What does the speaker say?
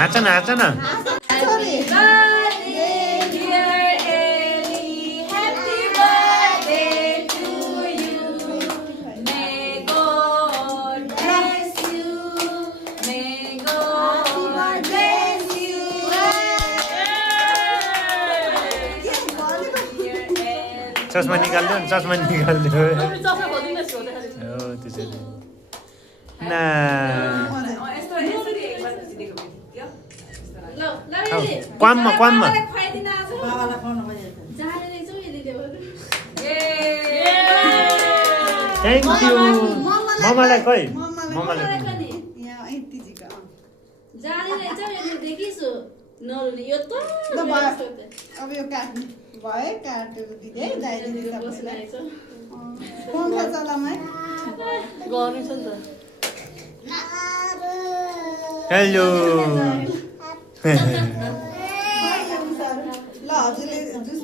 हाँस न हाँस न Happy birthday, dear Ellie. Happy birthday to you. May God bless you. May God bless you. Dear Ellie. चस्मा निकाल्यो नि चस्मा निकाल्यो चस्मा खोजिँदै छु हो त्यसरी ना यसरी एकबार दिएको थियो ल ल खाऊ। क्वाममा क्वाममा खुवाइदिन आज जाने रहेछौ यदि थ्याङ्क यू ममालाई खै ममालाई जाने रहेछौ यदि देखिसु नरुने यो त अब यो काट्नु भयो काटेर दिँदै दाइले बसिरहेछ फोन चलामै गर्नु छ नि त हेलो ल हजुरले जुस